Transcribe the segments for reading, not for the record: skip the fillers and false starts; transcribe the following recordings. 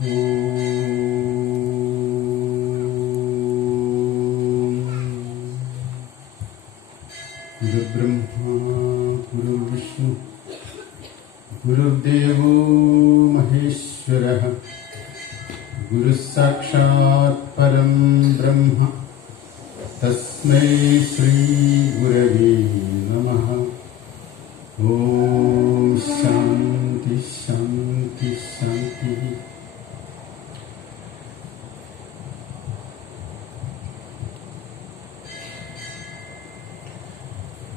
गुरुर्ब्रह्मा गुरुर्विष्णु गुरुर्देवो महेश्वरः गुरुस्साक्षात् परं ब्रह्म तस्मै श्री गुरवे नमः। ओम शांति शांति शांति।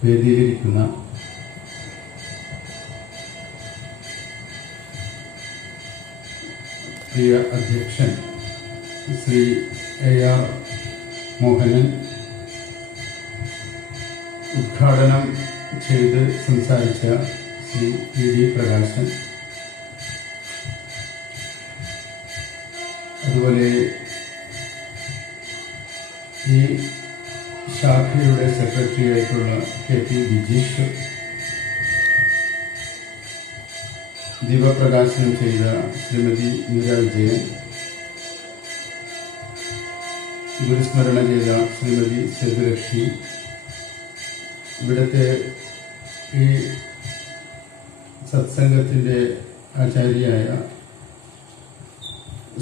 വേദിയിലിരിക്കുന്ന പ്രിയ അധ്യക്ഷൻ ശ്രീ AR മോഹനൻ ഉദ്ഘാടനം ചെയ്ത് സംസാരിച്ച ശ്രീ PD പ്രകാശൻ, അതുപോലെ ഈ ശാഖയുടെ സെക്രട്ടറി ആയിട്ടുള്ള KP ബിജീഷ്, ദീപപ്രകാശനം ചെയ്ത ശ്രീമതി മീര വിജയൻ, ഗുരുസ്മരണ ചെയ്ത ശ്രീമതി സേതുലക്ഷ്മി, ഇവിടുത്തെ ഈ സത്സംഗത്തിൻ്റെ ആചാര്യയായ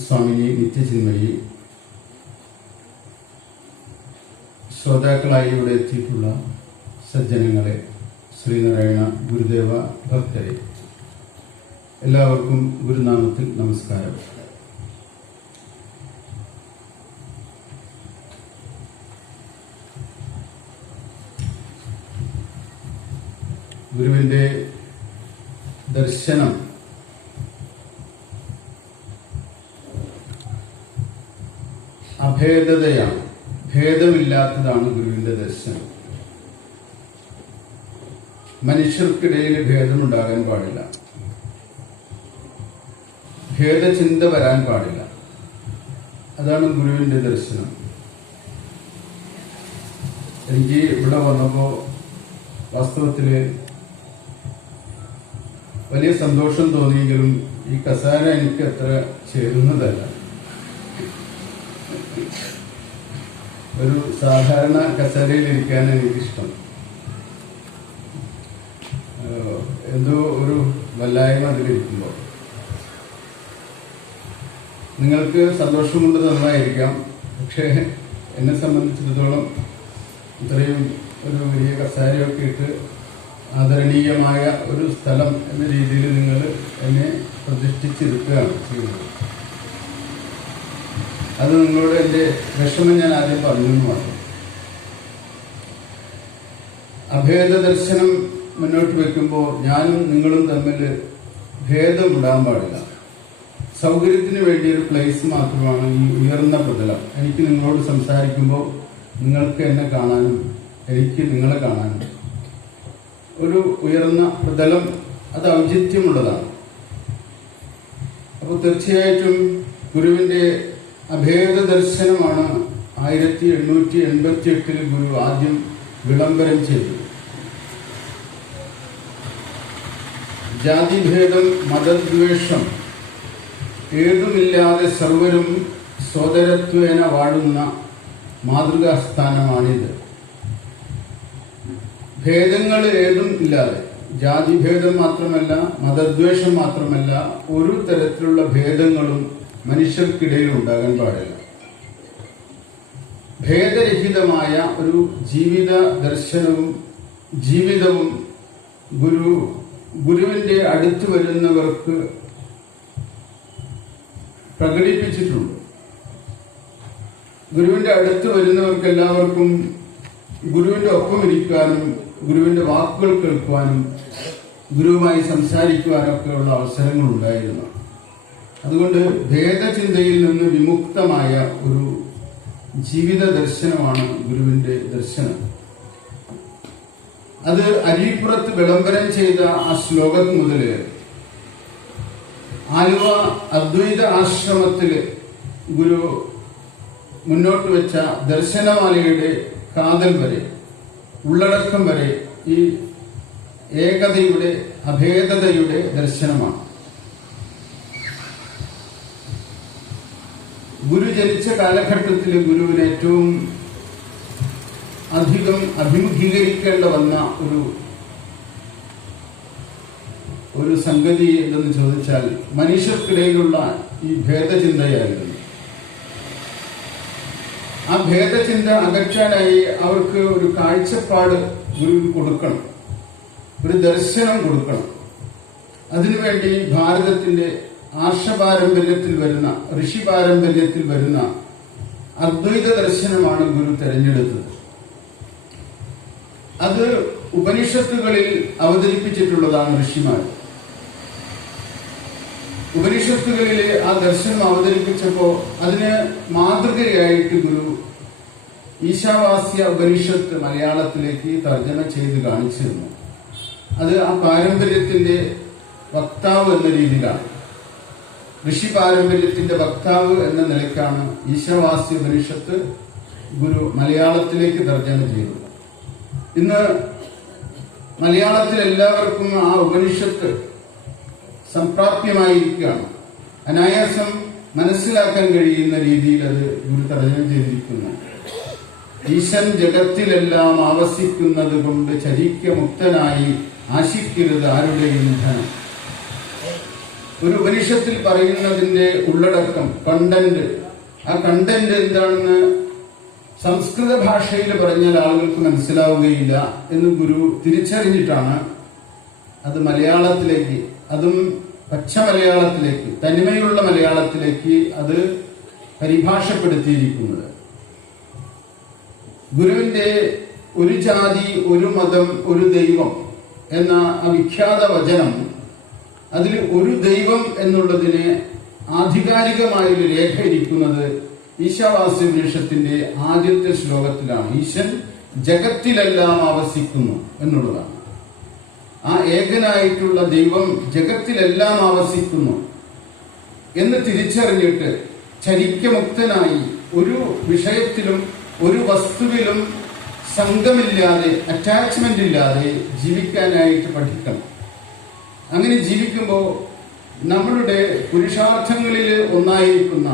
സ്വാമിനി നിത്യചിന്മയി, ശ്രോതാക്കളായി ഇവിടെ എത്തിയിട്ടുള്ള സജ്ജനങ്ങളെ, ശ്രീനാരായണ ഗുരുദേവ ഭക്തരെ, എല്ലാവർക്കും ഗുരുനാമത്തിൽ നമസ്കാരം. ഗുരുവിന്റെ ദർശനം അഭേദതയാണ്, ഭേദമില്ലാത്തതാണ് ഗുരുവിന്റെ ദർശനം. മനുഷ്യർക്കിടയിൽ ഭേദമുണ്ടാകാൻ പാടില്ല, ഭേദചിന്ത വരാൻ പാടില്ല. അതാണ് ഗുരുവിന്റെ ദർശനം. എനിക്ക് ഇവിടെ വന്നപ്പോ വാസ്തവത്തില് വലിയ സന്തോഷം തോന്നിയെങ്കിലും ഈ കസാര എനിക്ക് അത്ര ചേരുന്നതല്ല. ഒരു സാധാരണ കസേരയിൽ ഇരിക്കാൻ എനിക്കിഷ്ടം. എന്തോ ഒരു വല്ലായ്മ അതിലിരിക്കുമ്പോൾ. നിങ്ങൾക്ക് സന്തോഷമുണ്ട് നന്നായിരിക്കാം, പക്ഷേ എന്നെ സംബന്ധിച്ചിടത്തോളം ഇത്രയും ഒരു വലിയ കസേരയൊക്കെ ഇട്ട് ആദരണീയമായ ഒരു സ്ഥലം എന്ന രീതിയിൽ നിങ്ങൾ എന്നെ പ്രതിഷ്ഠിച്ചിരിക്കുകയാണ് ചെയ്യുന്നത്. അത് നിങ്ങളോട് എൻ്റെ വിഷമം ഞാൻ ആദ്യം പറഞ്ഞു എന്ന് മാത്രം. അഭേദ ദർശനം മുന്നോട്ട് വയ്ക്കുമ്പോൾ ഞാനും നിങ്ങളും തമ്മിൽ ഭേദം വിടാൻ പാടില്ല. സൗകര്യത്തിന് വേണ്ടി ഒരു പ്ലേസ് മാത്രമാണ് ഈ ഉയർന്ന പ്രതലം. എനിക്ക് നിങ്ങളോട് സംസാരിക്കുമ്പോൾ നിങ്ങൾക്ക് എന്നെ കാണാനും എനിക്ക് നിങ്ങളെ കാണാനും ഒരു ഉയർന്ന പ്രതലം, അത് ഔചിത്യമുള്ളതാണ്. അപ്പോൾ തീർച്ചയായിട്ടും ഗുരുവിന്റെ അഭേദ ദർശനമാണ് 1888 ഗുരു ആദ്യം വിളംബരം ചെയ്തത്. ജാതിഭേദം, മതദ്വേഷം ഏതുമില്ലാതെ സർവരും സോദരത്വേന വാഴുന്ന മാതൃകാസ്ഥാനമാണിത്. ഭേദങ്ങൾ ഏതും ഇല്ലാതെ, ജാതിഭേദം മാത്രമല്ല, മതദ്വേഷം മാത്രമല്ല, ഒരു തരത്തിലുള്ള ഭേദങ്ങളും മനുഷ്യർക്കിടയിൽ ഉണ്ടാകാൻ പാടില്ല. ഭേദരഹിതമായ ഒരു ജീവിത ദർശനവും ജീവിതവും ഗുരുവിന്റെ അടുത്ത് വരുന്നവർക്ക് പ്രകടിപ്പിച്ചിട്ടുണ്ട്. ഗുരുവിന്റെ അടുത്ത് വരുന്നവർക്ക് എല്ലാവർക്കും ഗുരുവിന്റെ ഒപ്പം ഇരിക്കാനും ഗുരുവിന്റെ വാക്കുകൾ കേൾക്കുവാനും ഗുരുവുമായി സംസാരിക്കുവാനൊക്കെ ഉള്ള അവസരങ്ങൾ ഉണ്ടായിരുന്നു. അതുകൊണ്ട് ഭേദചിന്തയിൽ നിന്ന് വിമുക്തമായ ഒരു ജീവിത ദർശനമാണ് ഗുരുവിന്റെ ദർശനം. അത് അരീപ്പുറത്ത് വിളംബരം ചെയ്ത ആ ശ്ലോകം മുതൽ ആലുവ അദ്വൈത ആശ്രമത്തില് ഗുരു മുന്നോട്ട് വെച്ച ദർശനമാലയുടെ കാതൽ വരെ, ഉള്ളടക്കം വരെ ഈ ഏകതയുടെ, അഭേദതയുടെ ദർശനമാണ്. ഗുരു ജനിച്ച കാലഘട്ടത്തിൽ ഗുരുവിന് ഏറ്റവും അധികം അഭിമുഖീകരിക്കേണ്ട വന്ന ഒരു സംഗതി എന്തെന്ന് ചോദിച്ചാൽ മനുഷ്യർക്കിടയിലുള്ള ഈ ഭേദചിന്തയായിരുന്നു. ആ ഭേദചിന്ത അകറ്റാനായി അവർക്ക് ഒരു കാഴ്ചപ്പാട് ഗുരു കൊടുക്കണം, ഒരു ദർശനം കൊടുക്കണം. അതിനുവേണ്ടി ഭാരതത്തിന്റെ ആർഷപാരമ്പര്യത്തിൽ വരുന്ന, ഋഷി പാരമ്പര്യത്തിൽ വരുന്ന അദ്വൈത ദർശനമാണ് ഗുരു തെരഞ്ഞെടുത്തത്. അത് ഉപനിഷത്തുകളിൽ അവതരിപ്പിച്ചിട്ടുള്ളതാണ് ഋഷിമാർ. ഉപനിഷത്തുകളിൽ ആ ദർശനം അവതരിപ്പിച്ചപ്പോ അതിന് മാതൃകയായിട്ട് ഗുരു ഈശാവാസ്യ ഉപനിഷത്ത് മലയാളത്തിലേക്ക് തർജ്ജമ ചെയ്ത് കാണിച്ചിരുന്നു. അത് ആ പാരമ്പര്യത്തിന്റെ വക്താവ് എന്ന രീതിയിലാണ്, ഋഷി പാരമ്പര്യത്തിന്റെ വക്താവ് എന്ന നിലയ്ക്കാണ് ഈശാവാസ്യ ഉപനിഷത്ത് ഗുരു മലയാളത്തിലേക്ക് തർജ്ജമ ചെയ്തത്. ഇന്ന് മലയാളത്തിൽ എല്ലാവർക്കും ആ ഉപനിഷത്ത് സംപ്രാപ്യമായിരിക്കുകയാണ്. അനായാസം മനസ്സിലാക്കാൻ കഴിയുന്ന രീതിയിൽ അത് ഗുരു തർജ്ജമ ചെയ്തിരിക്കുന്നു. ഈശൻ ജഗത്തിലെല്ലാം ആവസിക്കുന്നത് കൊണ്ട് ചരിക്കമുക്തനായി ആശിക്കരുത് ആരുടെയും ധനം. ഒരു ഉപനിഷത്തിൽ പറയുന്നതിന്റെ ഉള്ളടക്കം, കണ്ടന്റ്, ആ കണ്ടന്റ് എന്താണെന്ന് സംസ്കൃത ഭാഷയിൽ പറഞ്ഞാൽ ആളുകൾക്ക് മനസ്സിലാവുകയില്ല എന്ന് ഗുരു തിരിച്ചറിഞ്ഞിട്ടാണ് അത് മലയാളത്തിലേക്ക്, അതും പച്ച മലയാളത്തിലേക്ക്, തനിമയുള്ള മലയാളത്തിലേക്ക് അത് പരിഭാഷപ്പെടുത്തിയിരിക്കുന്നത്. ഗുരുവിന്റെ ഒരു ജാതി, ഒരു മതം, ഒരു ദൈവം എന്ന ആ വിഖ്യാത വചനം, അതിൽ ഒരു ദൈവം എന്നുള്ളതിന് ആധികാരികമായൊരു രേഖ ഇരിക്കുന്നത് ഈശാവാസ്യ ഉപനിഷത്തിന്റെ ആദ്യത്തെ ശ്ലോകത്തിലാണ്. ഈശൻ ജഗത്തിലെല്ലാം ആവസിക്കുന്നു എന്നുള്ളതാണ്. ആ ഏകനായിട്ടുള്ള ദൈവം ജഗത്തിലെല്ലാം ആവസിക്കുന്നു എന്ന് തിരിച്ചറിഞ്ഞിട്ട് ചരിക്കമുക്തനായി ഒരു വിഷയത്തിലും ഒരു വസ്തുവിലും സംഘമില്ലാതെ, അറ്റാച്ച്മെന്റ് ഇല്ലാതെ ജീവിക്കാനായിട്ട് പഠിക്കണം. അങ്ങനെ ജീവിക്കുമ്പോൾ നമ്മളുടെ പുരുഷാർത്ഥങ്ങളിൽ ഒന്നായിരിക്കുന്ന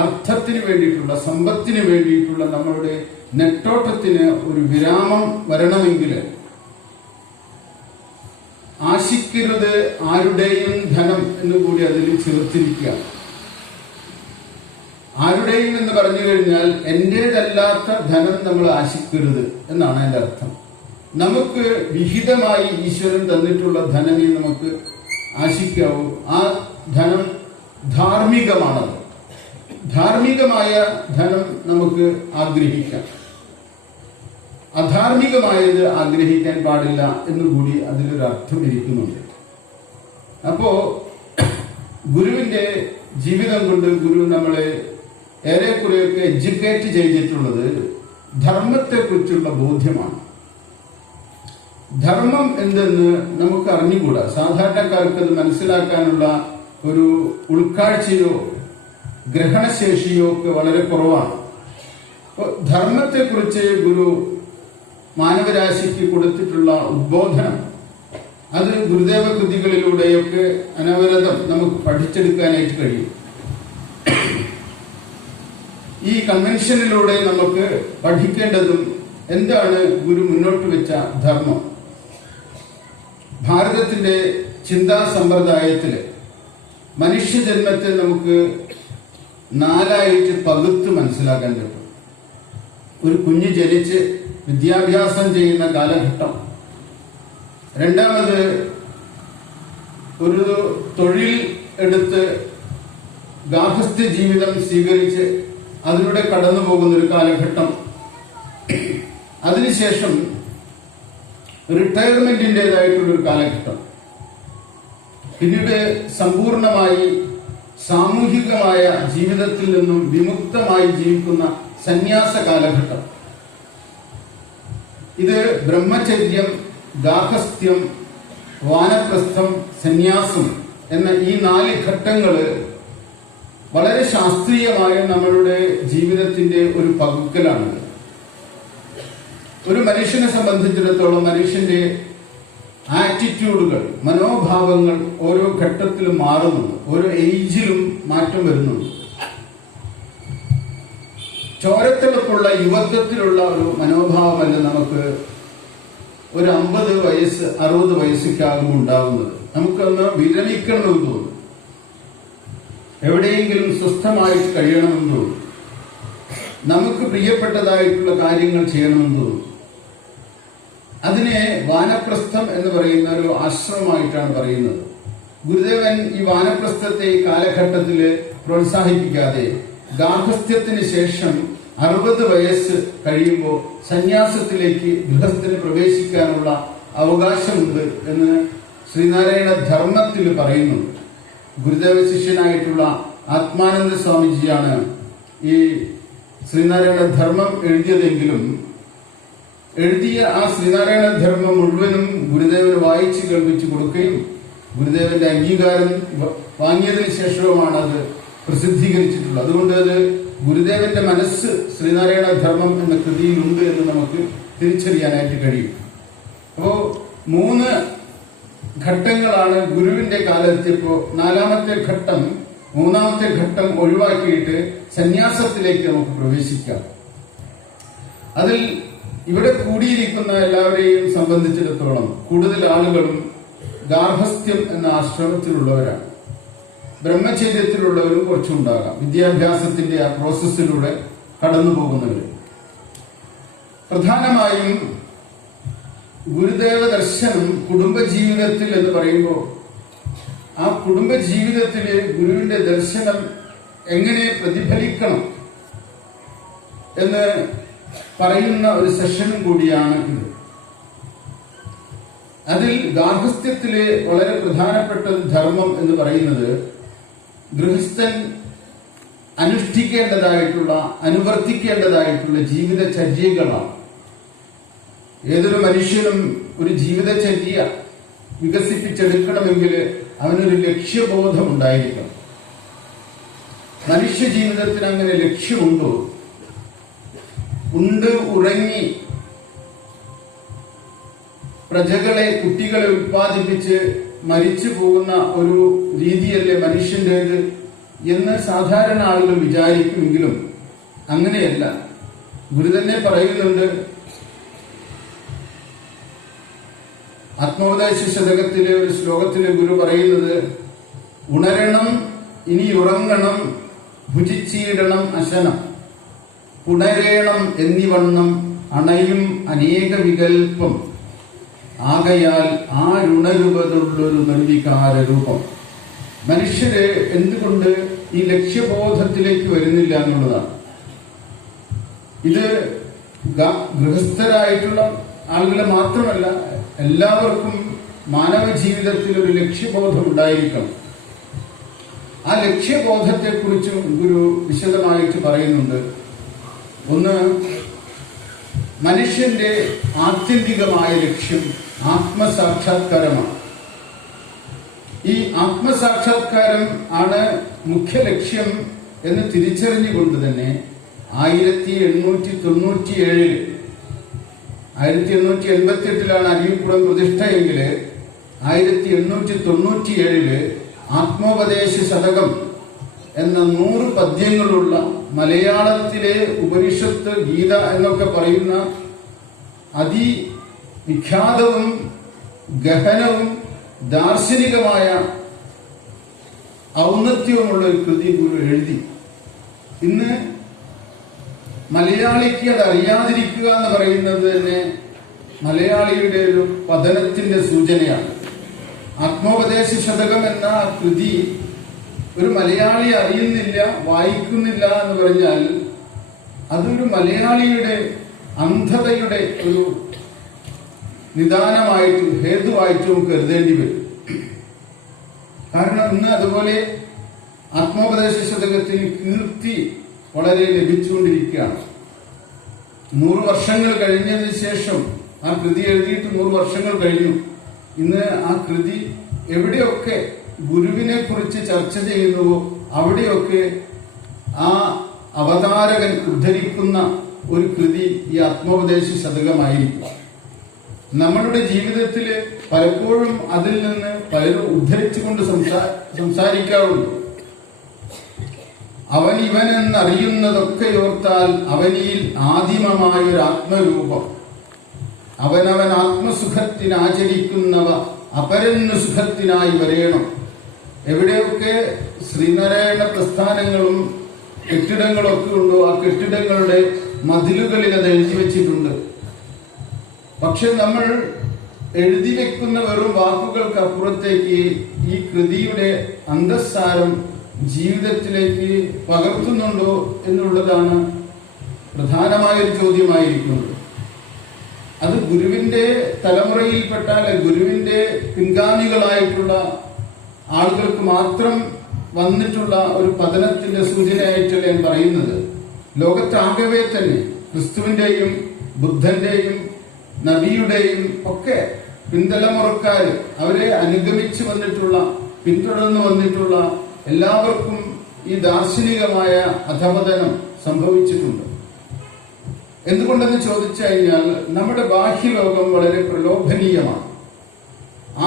അർത്ഥത്തിന് വേണ്ടിയിട്ടുള്ള, സമ്പത്തിന് വേണ്ടിയിട്ടുള്ള നമ്മളുടെ നെട്ടോട്ടത്തിന് ഒരു വിരാമം വരണമെങ്കിൽ ആശിക്കരുത് ആരുടെയും ധനം എന്നുകൂടി അതിൽ ചേർത്തിരിക്കുക. ആരുടെയും എന്ന് പറഞ്ഞു കഴിഞ്ഞാൽ എന്റേതല്ലാത്ത ധനം നമ്മൾ ആശിക്കരുത് എന്നാണ് അതിന്റെ അർത്ഥം. നമുക്ക് വിഹിതമായി ഈശ്വരൻ തന്നിട്ടുള്ള ധനമേ നമുക്ക് ആശിക്കാവൂ. ആ ധനം ധാർമ്മികമാണത്. ധാർമ്മികമായ ധനം നമുക്ക് ആഗ്രഹിക്കാം, അധാർമികമായത് ആഗ്രഹിക്കാൻ പാടില്ല എന്നുകൂടി അതിലൊരു അർത്ഥം ഇരിക്കുന്നുണ്ട്. അപ്പോ ഗുരുവിന്റെ ജീവിതം കൊണ്ട് ഗുരു നമ്മളെ ഏറെക്കുറെയൊക്കെ എഡ്യൂക്കേറ്റ് ചെയ്തിട്ടുള്ളത് ധർമ്മത്തെക്കുറിച്ചുള്ള ബോധ്യമാണ്. ധർമ്മം എന്തെന്ന് നമുക്ക് അറിഞ്ഞുകൂടാ. സാധാരണക്കാർക്ക് അത് മനസ്സിലാക്കാനുള്ള ഒരു ഉൾക്കാഴ്ചയോ ഗ്രഹണശേഷിയോ ഒക്കെ വളരെ കുറവാണ്. അപ്പോൾ ധർമ്മത്തെക്കുറിച്ച് ഗുരു മാനവരാശിക്ക് കൊടുത്തിട്ടുള്ള ഉദ്ബോധനം, അത് ഗുരുദേവ കൃതികളിലൂടെയൊക്കെ അനവരതം നമുക്ക് പഠിച്ചെടുക്കാനായിട്ട് കഴിയും. ഈ കൺവെൻഷനിലൂടെ നമുക്ക് പഠിക്കേണ്ടതും എന്താണ് ഗുരു മുന്നോട്ട് വെച്ച ധർമ്മം. ഭാരതത്തിന്റെ ചിന്താ സമ്പ്രദായത്തില് മനുഷ്യജന്മത്തെ നമുക്ക് നാലായിട്ട് പകുത്ത് മനസ്സിലാക്കാൻ പറ്റും. ഒരു കുഞ്ഞ് ജനിച്ച് വിദ്യാഭ്യാസം ചെയ്യുന്ന കാലഘട്ടം, രണ്ടാമത് ഒരു തൊഴിൽ എടുത്ത് ഗാർഹസ്ഥ്യ ജീവിതം സ്വീകരിച്ച് അതിലൂടെ കടന്നു പോകുന്ന ഒരു കാലഘട്ടം, അതിനുശേഷം റിട്ടയർമെന്റിൻ്റെതായിട്ടുള്ളൊരു കാലഘട്ടം, പിന്നീട് സമ്പൂർണമായി സാമൂഹികമായ ജീവിതത്തിൽ നിന്നും വിമുക്തമായി ജീവിക്കുന്ന സന്യാസ കാലഘട്ടം. ഇത് ബ്രഹ്മചര്യം, ഗാർഹസ്ഥ്യം, വാനപ്രസ്ഥം, സന്യാസം എന്ന ഈ 4 ഘട്ടങ്ങള് വളരെ ശാസ്ത്രീയമായ നമ്മളുടെ ജീവിതത്തിന്റെ ഒരു പകുക്കലാണ്. ഒരു മനുഷ്യനെ സംബന്ധിച്ചിടത്തോളം മനുഷ്യന്റെ ആറ്റിറ്റ്യൂഡുകൾ, മനോഭാവങ്ങൾ ഓരോ ഘട്ടത്തിലും മാറുന്നുണ്ട്, ഓരോ ഏജിലും മാറ്റം വരുന്നുണ്ട്. ചോരത്തിളപ്പുള്ള യുവത്വത്തിലുള്ള ഒരു മനോഭാവമല്ല നമുക്ക് ഒരു 50 വയസ്സ് 60 വയസ്സൊക്കെയാകുമ്പോൾ ഉണ്ടാകുന്നത്. നമുക്കൊന്ന് വിരമിക്കണമെന്ന് തോന്നും, എവിടെയെങ്കിലും സ്വസ്ഥമായിട്ട് കഴിയണമെന്ന് തോന്നും, നമുക്ക് പ്രിയപ്പെട്ടതായിട്ടുള്ള കാര്യങ്ങൾ ചെയ്യണമെന്ന് തോന്നും. അതിനെ വാനപ്രസ്ഥം എന്ന് പറയുന്ന ഒരു ആശ്രമമായിട്ടാണ് പറയുന്നത്. ഗുരുദേവൻ ഈ വാനപ്രസ്ഥത്തെ ഈ കാലഘട്ടത്തിൽ പ്രോത്സാഹിപ്പിക്കാതെ ഗാർഹസ്ഥ്യത്തിന് ശേഷം 60 വയസ്സ് കഴിയുമ്പോൾ സന്യാസത്തിലേക്ക് ഗൃഹസ്ഥന് പ്രവേശിക്കാനുള്ള അവകാശമുണ്ട് എന്ന് ശ്രീനാരായണ ധർമ്മത്തിൽ പറയുന്നുണ്ട്. ഗുരുദേവ ശിഷ്യനായിട്ടുള്ള ആത്മാനന്ദ സ്വാമിജിയാണ് ഈ ശ്രീനാരായണ ധർമ്മം എഴുതിയതെങ്കിലും എഴുതിയ ആ ശ്രീനാരായണ ധർമ്മം മുഴുവനും ഗുരുദേവന് വായിച്ച് കേൾപ്പിച്ചു കൊടുക്കുകയും ഗുരുദേവന്റെ അംഗീകാരം വാങ്ങിയതിനു ശേഷവുമാണ് അത് പ്രസിദ്ധീകരിച്ചിട്ടുള്ളത്. അതുകൊണ്ട് അത് ഗുരുദേവന്റെ മനസ്സ് ശ്രീനാരായണ ധർമ്മം എന്ന കൃതിയിലുണ്ട് എന്ന് നമുക്ക് തിരിച്ചറിയാനായിട്ട് കഴിയും. അപ്പോ 3 ഘട്ടങ്ങളാണ് ഗുരുവിന്റെ കാലത്തെത്തിയപ്പോ. 4ാമത്തെ ഘട്ടം 3ാമത്തെ ഘട്ടം ഒഴിവാക്കിയിട്ട് സന്യാസത്തിലേക്ക് നമുക്ക് പ്രവേശിക്കാം. അതിൽ ഇവിടെ കൂടിയിരിക്കുന്ന എല്ലാവരെയും സംബന്ധിച്ചിടത്തോളം കൂടുതൽ ആളുകളും ഗാർഹസ്ഥ്യം എന്ന ആശ്രമത്തിലുള്ളവരാണ്. ബ്രഹ്മചര്യത്തിലുള്ളവരും കുറച്ചുണ്ടാകാം, വിദ്യാഭ്യാസത്തിന്റെ ആ പ്രോസസ്സിലൂടെ കടന്നു പോകുന്നവർ. പ്രധാനമായും ഗുരുദേവ ദർശനം കുടുംബജീവിതത്തിൽ എന്ന് പറയുമ്പോൾ ആ കുടുംബജീവിതത്തില് ഗുരുവിന്റെ ദർശനം എങ്ങനെ പ്രതിഫലിക്കണം എന്ന് പറയുന്ന ഒരു സെഷനും കൂടിയാണ് ഇത്. അതിൽ ഗാർഹസ്ഥ്യത്തിലെ വളരെ പ്രധാനപ്പെട്ട ധർമ്മം എന്ന് പറയുന്നത് ഗൃഹസ്ഥൻ അനുഷ്ഠിക്കേണ്ടതായിട്ടുള്ള അനുവർത്തിക്കേണ്ടതായിട്ടുള്ള ജീവിതചര്യകളാണ്. ഏതൊരു മനുഷ്യനും ഒരു ജീവിതചര്യ വികസിപ്പിച്ചെടുക്കണമെങ്കിൽ അവനൊരു ലക്ഷ്യബോധം ഉണ്ടായിരിക്കണം. മനുഷ്യ ജീവിതത്തിന് അങ്ങനെ ലക്ഷ്യമുണ്ടോ? ഉണ്ട് ഉറങ്ങി പ്രജകളെ കുട്ടികളെ ഉത്പാദിപ്പിച്ച് മരിച്ചു പോകുന്ന ഒരു രീതിയല്ലേ മനുഷ്യന്റേത് എന്ന് സാധാരണ ആളുകൾ വിചാരിക്കുമെങ്കിലും അങ്ങനെയല്ല. ഗുരു തന്നെ പറയുന്നുണ്ട്, ആത്മോപദേശ ശതകത്തിലെ ഒരു ശ്ലോകത്തിലെ ഗുരു പറയുന്നത്, ഉണരണം ഇനി ഉറങ്ങണം ഭുജിച്ചിടണം അശനം പുണരേണം എന്നിവണ്ണം അണയും അനേക വികൽപ്പം ആകയാൽ ആരുണരുവതുള്ളൊരു നിർവികാര രൂപം. മനുഷ്യര് എന്തുകൊണ്ട് ഈ ലക്ഷ്യബോധത്തിലേക്ക് വരുന്നില്ല എന്നുള്ളതാണ്. ഇത് ഗൃഹസ്ഥരായിട്ടുള്ള ആളുകളെ മാത്രമല്ല, എല്ലാവർക്കും മാനവ ജീവിതത്തിൽ ഒരു ലക്ഷ്യബോധം ഉണ്ടായിരിക്കണം. ആ ലക്ഷ്യബോധത്തെക്കുറിച്ചും ഗുരു വിശദമായിട്ട് പറയുന്നുണ്ട്. ഒന്ന്, മനുഷ്യന്റെ ആത്യന്തികമായ ലക്ഷ്യം ആത്മസാക്ഷാത്കാരമാണ്. ഈ ആത്മസാക്ഷാത്കാരം ആണ് മുഖ്യ ലക്ഷ്യം എന്ന് തിരിച്ചറിഞ്ഞുകൊണ്ട് തന്നെ 1888 അരിവിപ്പുറം പ്രതിഷ്ഠയെങ്കിൽ 1897 ആത്മോപദേശ ശതകം എന്ന 100 പദ്യങ്ങളുള്ള മലയാളത്തിലെ ഉപനിഷത്ത് ഗീത എന്നൊക്കെ പറയുന്ന അതിവിഖ്യാതവും ഗഹനവും ദാർശനികമായ ഔന്നത്യവുമുള്ള ഒരു കൃതി ഗുരു എഴുതി. ഇന്ന് മലയാളിക്ക് അത് അറിയാതിരിക്കുക എന്ന് പറയുന്നത് തന്നെ മലയാളിയുടെ ഒരു പതനത്തിന്റെ സൂചനയാണ്. ആത്മോപദേശ ശതകം എന്ന കൃതി ഒരു മലയാളി അറിയുന്നില്ല, വായിക്കുന്നില്ല എന്ന് പറഞ്ഞാൽ അതൊരു മലയാളിയുടെ അന്ധതയുടെ ഒരു നിദാനമായിട്ടും ഹേതുവായിട്ടും കരുതേണ്ടി വരും. കാരണം ഇന്ന് അതുപോലെ ആത്മോപദേശ ശതകത്തിന് കീർത്തി വളരെ ലഭിച്ചുകൊണ്ടിരിക്കുകയാണ്. 100 വർഷങ്ങൾ കഴിഞ്ഞതിന് ശേഷം ആ കൃതി എഴുതിയിട്ട് 100 വർഷങ്ങൾ കഴിഞ്ഞു. ഇന്ന് ആ കൃതി എവിടെയൊക്കെ ഗുരുവിനെ കുറിച്ച് ചർച്ച ചെയ്യുന്നുവോ അവിടെയൊക്കെ ആ അവതാരകൻ ഉദ്ധരിക്കുന്ന ഒരു കൃതി ഈ ആത്മോപദേശ ശതകമായിരിക്കും. നമ്മളുടെ ജീവിതത്തിൽ പലപ്പോഴും അതിൽ നിന്ന് പലരും ഉദ്ധരിച്ചുകൊണ്ട് സംസാരിക്കാറുണ്ട്. അവൻ ഇവനെന്നറിയുന്നതൊക്കെയോർത്താൽ അവനിൽ ആദിമമായൊരു ആത്മരൂപം. അവനവൻ ആത്മസുഖത്തിനാചരിക്കുന്നവ അപരന്നു സുഖത്തിനായി വരേണം. എവിടെയൊക്കെ ശ്രീനാരായണ പ്രസ്ഥാനങ്ങളും കെട്ടിടങ്ങളൊക്കെ ഉണ്ടോ ആ കെട്ടിടങ്ങളുടെ മതിലുകളിൽ അത് എഴുതി വെച്ചിട്ടുണ്ട്. പക്ഷെ നമ്മൾ എഴുതി വെക്കുന്ന വെറും വാക്കുകൾക്ക് അപ്പുറത്തേക്ക് ഈ കൃതിയുടെ അന്തസ്സാരം ജീവിതത്തിലേക്ക് പകർത്തുന്നുണ്ടോ എന്നുള്ളതാണ് പ്രധാനമായൊരു ചോദ്യമായിരിക്കുന്നത്. അത് ഗുരുവിന്റെ തലമുറയിൽപ്പെട്ടാൽ ഗുരുവിന്റെ പിൻഗാമികളായിട്ടുള്ള ആളുകൾക്ക് മാത്രം വന്നിട്ടുള്ള ഒരു പതനത്തിന്റെ സൂചനയായിട്ടല്ല ഞാൻ പറയുന്നത്. ലോകത്താകവേ തന്നെ ക്രിസ്തുവിന്റെയും ബുദ്ധന്റെയും നബിയുടെയും ഒക്കെ പിന്തലമുറക്കാര് അവരെ അനുഗമിച്ചു വന്നിട്ടുള്ള പിന്തുടർന്നു വന്നിട്ടുള്ള എല്ലാവർക്കും ഈ ദാർശനികമായ അധപതനം സംഭവിച്ചിട്ടുണ്ട്. എന്തുകൊണ്ടെന്ന് ചോദിച്ചു കഴിഞ്ഞാൽ നമ്മുടെ ബാഹ്യലോകം വളരെ പ്രലോഭനീയമാണ്.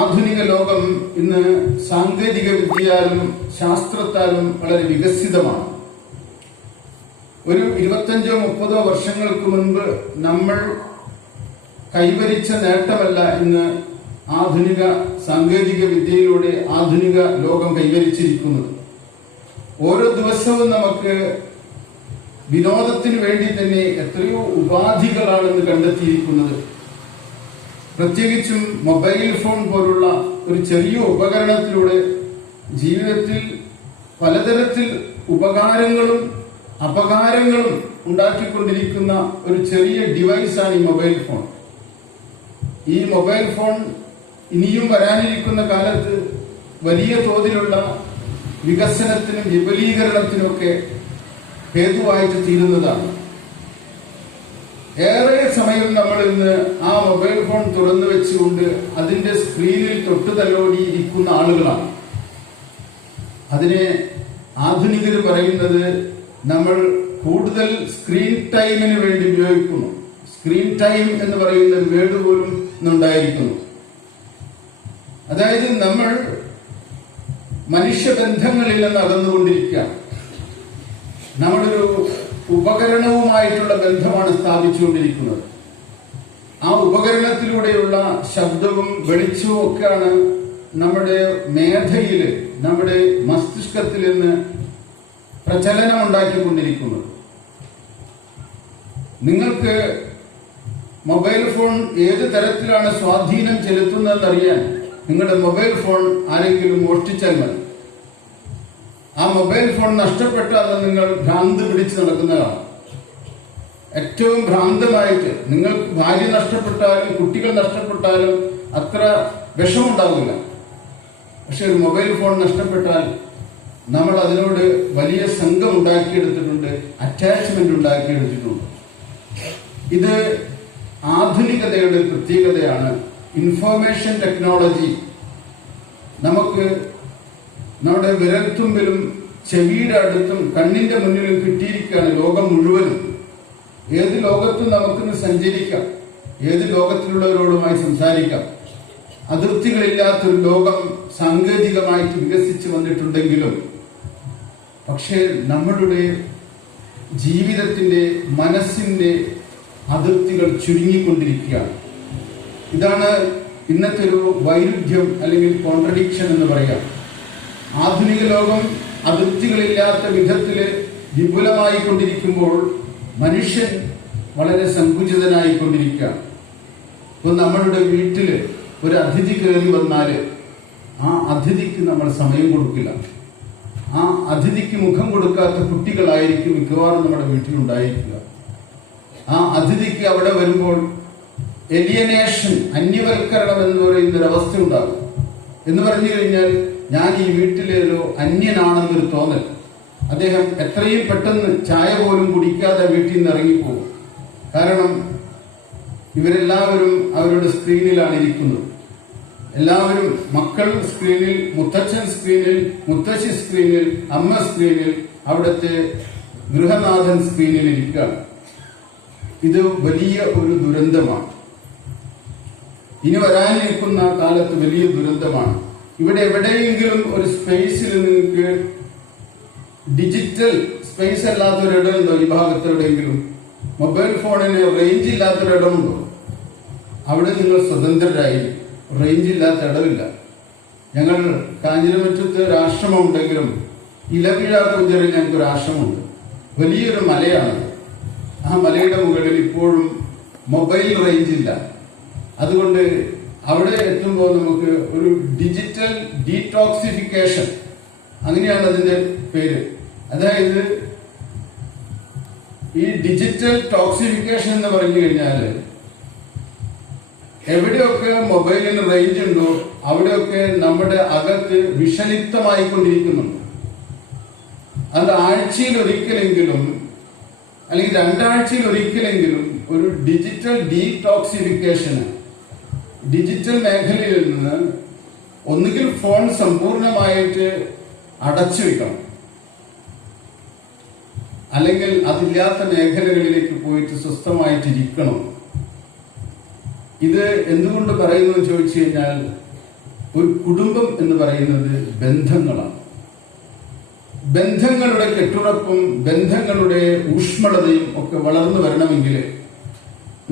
ആധുനിക ലോകം ഇന്ന് സാങ്കേതിക വിദ്യയാലും ശാസ്ത്രത്താലും വളരെ വികസിതമാണ്. ഒരു 25-30 വർഷങ്ങൾക്ക് മുൻപ് നമ്മൾ കൈവരിച്ച നേട്ടമല്ല ഇന്ന് ആധുനിക സാങ്കേതിക വിദ്യയിലൂടെ ആധുനിക ലോകം കൈവരിച്ചിരിക്കുന്നത്. ഓരോ ദിവസവും നമുക്ക് വിനോദത്തിന് വേണ്ടി തന്നെ എത്രയോ ഉപാധികളാണെന്ന് കണ്ടെത്തിയിരിക്കുന്നത്. പ്രത്യേകിച്ചും മൊബൈൽ ഫോൺ പോലുള്ള ഒരു ചെറിയ ഉപകരണത്തിലൂടെ ജീവിതത്തിൽ പലതരത്തിൽ ഉപകാരങ്ങളും അപകാരങ്ങളും ഉണ്ടാക്കിക്കൊണ്ടിരിക്കുന്ന ഒരു ചെറിയ ഡിവൈസാണ് ഈ മൊബൈൽ ഫോൺ. ഈ മൊബൈൽ ഫോൺ ഇനിയും വരാനിരിക്കുന്ന കാലത്ത് വലിയ തോതിലുള്ള വികസനത്തിനും വിപുലീകരണത്തിനുമൊക്കെ ഹേതുവായിട്ട് തീരുന്നതാണ്. ഏറെ സമയം നമ്മൾ ഇന്ന് ആ മൊബൈൽ ഫോൺ തുറന്നു വെച്ചുകൊണ്ട് അതിന്റെ സ്ക്രീനിൽ തൊട്ടുതലോടിയിരിക്കുന്ന ആളുകളാണ്. അതിനെ ആധുനികർ പറയുന്നത് നമ്മൾ കൂടുതൽ സ്ക്രീൻ ടൈമിന് വേണ്ടി ഉപയോഗിക്കുന്നു. സ്ക്രീൻ ടൈം എന്ന് പറയുന്ന ഒരു വേർഡ് പോലും ഇന്നുണ്ടായിരിക്കുന്നു. അതായത് നമ്മൾ മനുഷ്യബന്ധങ്ങളിൽ നിന്ന് അകന്നുകൊണ്ടിരിക്കുക. നമ്മളൊരു ഉപകരണവുമായിട്ടുള്ള ബന്ധമാണ് സ്ഥാപിച്ചുകൊണ്ടിരിക്കുന്നത്. ആ ഉപകരണത്തിലൂടെയുള്ള ശബ്ദവും വെളിച്ചവും ഒക്കെയാണ് നമ്മുടെ മേധയില് നമ്മുടെ മസ്തിഷ്കത്തിൽ നിന്ന് പ്രചലനം ഉണ്ടാക്കിക്കൊണ്ടിരിക്കുന്നത്. നിങ്ങൾക്ക് മൊബൈൽ ഫോൺ ഏത് തരത്തിലാണ് സ്വാധീനം ചെലുത്തുന്നതെന്നറിയാൻ നിങ്ങളുടെ മൊബൈൽ ഫോൺ ആരെങ്കിലും മോഷ്ടിച്ചാൽ മതി. ആ മൊബൈൽ ഫോൺ നഷ്ടപ്പെട്ടാൽ നിങ്ങൾ ഭ്രാന്ത് പിടിച്ച് നടക്കുന്നതാണ്. ഏറ്റവും ഭ്രാന്തമായിട്ട് നിങ്ങൾക്ക് ഭാര്യ നഷ്ടപ്പെട്ടാലും കുട്ടികൾ നഷ്ടപ്പെട്ടാലും അത്ര വിഷമുണ്ടാവില്ല. പക്ഷെ ഒരു മൊബൈൽ ഫോൺ നഷ്ടപ്പെട്ടാൽ നമ്മൾ അതിനോട് വലിയ സംഘം ഉണ്ടാക്കിയെടുത്തിട്ടുണ്ട്, അറ്റാച്ച്മെന്റ് ഉണ്ടാക്കിയെടുത്തിട്ടുണ്ട്. ഇത് ആധുനികതയുടെ പ്രത്യേകതയാണ്. ഇൻഫോർമേഷൻ ടെക്നോളജി നമുക്ക് നമ്മുടെ വിരൽത്തുമ്പിലും ചെവിയുടെ അടുത്തും കണ്ണിന്റെ മുന്നിലും കിട്ടിയിരിക്കുകയാണ്. ലോകം മുഴുവനും ഏത് ലോകത്തും നമുക്കിന്ന് സഞ്ചരിക്കാം, ഏത് ലോകത്തിലുള്ളവരോടുമായി സംസാരിക്കാം. അതിർത്തികളില്ലാത്തൊരു ലോകം സാങ്കേതികമായിട്ട് വികസിച്ചു വന്നിട്ടുണ്ടെങ്കിലും പക്ഷേ നമ്മളുടെ ജീവിതത്തിന്റെ മനസ്സിന്റെ അതിർത്തികൾ ചുരുങ്ങിക്കൊണ്ടിരിക്കുകയാണ്. ഇതാണ് ഇന്നത്തെ ഒരു വൈരുദ്ധ്യം അല്ലെങ്കിൽ കോൺട്രഡിക്ഷൻ എന്ന് പറയാം. ആധുനിക ലോകം അതിർത്തികളില്ലാത്ത വിധത്തില് വിപുലമായി കൊണ്ടിരിക്കുമ്പോൾ മനുഷ്യൻ വളരെ സങ്കുചിതനായിക്കൊണ്ടിരിക്കുകയാണ്. ഇപ്പൊ നമ്മളുടെ വീട്ടില് ഒരു അതിഥി കയറി വന്നാല് ആ അതിഥിക്ക് നമ്മൾ സമയം കൊടുക്കില്ല. ആ അതിഥിക്ക് മുഖം കൊടുക്കാത്ത കുട്ടികളായിരിക്കും മിക്കവാറും നമ്മുടെ വീട്ടിലുണ്ടായിരിക്കുക. ആ അതിഥിക്ക് അവിടെ വരുമ്പോൾ എലിയനേഷൻ, അന്യവൽക്കരണം എന്ന് പറയുന്ന ഒരു അവസ്ഥ ഉണ്ടാകും. എന്ന് പറഞ്ഞു കഴിഞ്ഞാൽ ഞാൻ ഈ വീട്ടിലൊരു അന്യനാണെന്നൊരു തോന്നൽ. അദ്ദേഹം എത്രയും പെട്ടെന്ന് ചായ പോലും കുടിക്കാതെ വീട്ടിൽ നിന്ന് ഇറങ്ങിപ്പോകും. കാരണം ഇവരെല്ലാവരും അവരുടെ സ്ക്രീനിലാണ് ഇരിക്കുന്നത്. എല്ലാവരും മക്കൾ സ്ക്രീനിൽ, മുത്തച്ഛൻ സ്ക്രീനിൽ, മുത്തശ്ശി സ്ക്രീനിൽ, അമ്മ സ്ക്രീനിൽ, അവിടുത്തെ ഗൃഹനാഥൻ സ്ക്രീനിൽ ഇരിക്കുകയാണ്. ഇത് വലിയ ഒരു ദുരന്തമാണ്. ഇനി വരാനിരിക്കുന്ന കാലത്ത് വലിയ ദുരന്തമാണ്. ഇവിടെ എവിടെയെങ്കിലും ഒരു സ്പേസിൽ നിങ്ങൾക്ക് ഡിജിറ്റൽ സ്പേസ് അല്ലാത്തൊരിടമുണ്ടോ ഈ ഭാഗത്ത് എവിടെയെങ്കിലും? മൊബൈൽ ഫോണിന് റേഞ്ച് ഇല്ലാത്തൊരിടമുണ്ടോ? അവിടെ നിങ്ങൾ സ്വതന്ത്രരായി. റേഞ്ച് ഇല്ലാത്ത ഇടമില്ല. ഞങ്ങൾ കാഞ്ഞിരമറ്റത്ത് ഒരു ആശ്രമമുണ്ടെങ്കിലും ഇലവീഴാക്കുഞ്ചറിൽ ഞങ്ങൾക്കൊരു ആശ്രമമുണ്ട്. വലിയൊരു മലയാണത്. ആ മലയുടെ മുകളിൽ ഇപ്പോഴും മൊബൈൽ റേഞ്ച് ഇല്ല. അതുകൊണ്ട് അവിടെ എത്തുമ്പോൾ നമുക്ക് ഒരു ഡിജിറ്റൽ ഡീടോക്സിഫിക്കേഷൻ, അങ്ങനെയാണ് അതിന്റെ പേര്. അതായത് ഈ ഡിജിറ്റൽ ടോക്സിഫിക്കേഷൻ എന്ന് പറഞ്ഞു കഴിഞ്ഞാൽ എവിടെയൊക്കെ മൊബൈലിന് റേഞ്ച് ഉണ്ടോ അവിടെയൊക്കെ നമ്മുടെ അകത്ത് വിഷലിപ്തമായിക്കൊണ്ടിരിക്കുന്നുണ്ട്. അത് ആഴ്ചയിൽ ഒരിക്കലെങ്കിലും അല്ലെങ്കിൽ 2 ആഴ്ചയിൽ ഒരിക്കലെങ്കിലും ഒരു ഡിജിറ്റൽ ഡീടോക്സിഫിക്കേഷന് ഡിജിറ്റൽ മേഖലയിൽ നിന്ന് ഒന്നുകിൽ ഫോൺ സമ്പൂർണമായിട്ട് അടച്ചു വെക്കണം, അല്ലെങ്കിൽ അതില്ലാത്ത മേഖലകളിലേക്ക് പോയിട്ട് സ്വസ്ഥമായിട്ടിരിക്കണം. ഇത് എന്തുകൊണ്ട് പറയുന്നു എന്ന് ചോദിച്ചു കഴിഞ്ഞാൽ, ഒരു കുടുംബം എന്ന് പറയുന്നത് ബന്ധങ്ങളാണ്. ബന്ധങ്ങളുടെ കെട്ടുറപ്പും ബന്ധങ്ങളുടെ ഊഷ്മളതയും ഒക്കെ വളർന്നു വരണമെങ്കിൽ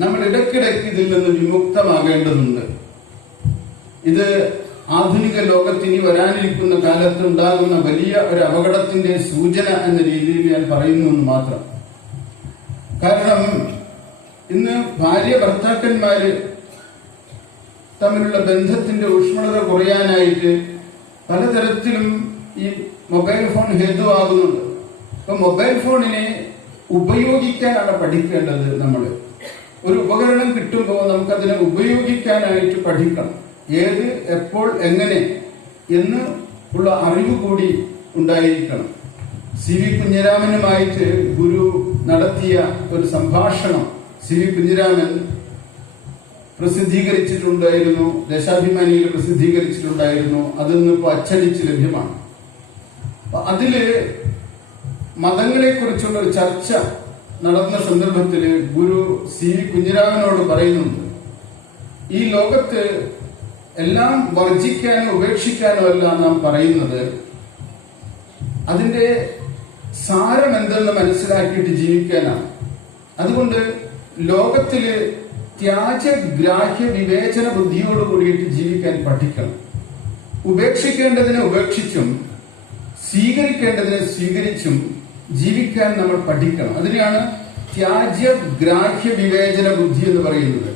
നമ്മൾ ഇടയ്ക്കിടയ്ക്ക് ഇതിൽ നിന്ന് വിമുക്തമാകേണ്ടതുണ്ട്. ഇത് ആധുനിക ലോകത്തിന് വരാനിരിക്കുന്ന കാലത്ത് ഉണ്ടാകുന്ന വലിയ ഒരു അപകടത്തിന്റെ സൂചന എന്ന രീതിയിൽ ഞാൻ പറയുന്നു എന്ന് മാത്രം. കാരണം ഇന്ന് ഭാര്യ ഭർത്താക്കന്മാര് തമ്മിലുള്ള ബന്ധത്തിന്റെ ഊഷ്മളത കുറയാനായിട്ട് പലതരത്തിലും ഈ മൊബൈൽ ഫോൺ ഹേതുവാകുന്നുണ്ട്. അപ്പൊ മൊബൈൽ ഫോണിനെ ഉപയോഗിക്കാനാണ് പഠിക്കേണ്ടത്. നമ്മൾ ഒരു ഉപകരണം കിട്ടുമ്പോൾ നമുക്കതിനെ ഉപയോഗിക്കാനായിട്ട് പഠിക്കണം. ഏത്, എപ്പോൾ, എങ്ങനെ എന്ന് ഉള്ള അറിവ് കൂടി ഉണ്ടായിരിക്കണം. സി വി കുഞ്ഞിരാമനുമായിട്ട് ഗുരു നടത്തിയ ഒരു സംഭാഷണം സി വി കുഞ്ഞിരാമൻ പ്രസിദ്ധീകരിച്ചിട്ടുണ്ടായിരുന്നു, ദേശാഭിമാനിയിൽ പ്രസിദ്ധീകരിച്ചിട്ടുണ്ടായിരുന്നു. അതിന്ന് ഇപ്പോൾ അച്ചടിച്ച് ലഭ്യമാണ്. അതില് മതങ്ങളെ കുറിച്ചുള്ള ഒരു ചർച്ച നടന്ന സന്ദർഭത്തിൽ ഗുരു സി വി കുഞ്ഞിരാമനോട് പറയുന്നുണ്ട്, ഈ ലോകത്ത് എല്ലാം വർജിക്കാനോ ഉപേക്ഷിക്കാനോ അല്ല നാം പറയുന്നത്, അതിന്റെ സാരം എന്തെന്ന് മനസ്സിലാക്കിയിട്ട് ജീവിക്കാനാണ്. അതുകൊണ്ട് ലോകത്തില് ത്യാജ്യഗ്രാഹ്യ വിവേചന ബുദ്ധിയോട് കൂടിയിട്ട് ജീവിക്കാൻ പഠിക്കണം. ഉപേക്ഷിക്കേണ്ടതിനെ ഉപേക്ഷിച്ചും സ്വീകരിക്കേണ്ടതിനെ സ്വീകരിച്ചും ജീവിക്കാൻ നമ്മൾ പഠിക്കണം. അതിനെയാണ് ത്യാജ്യഗ്രാഹ്യ വിവേചന ബുദ്ധി എന്ന് പറയുന്നത്.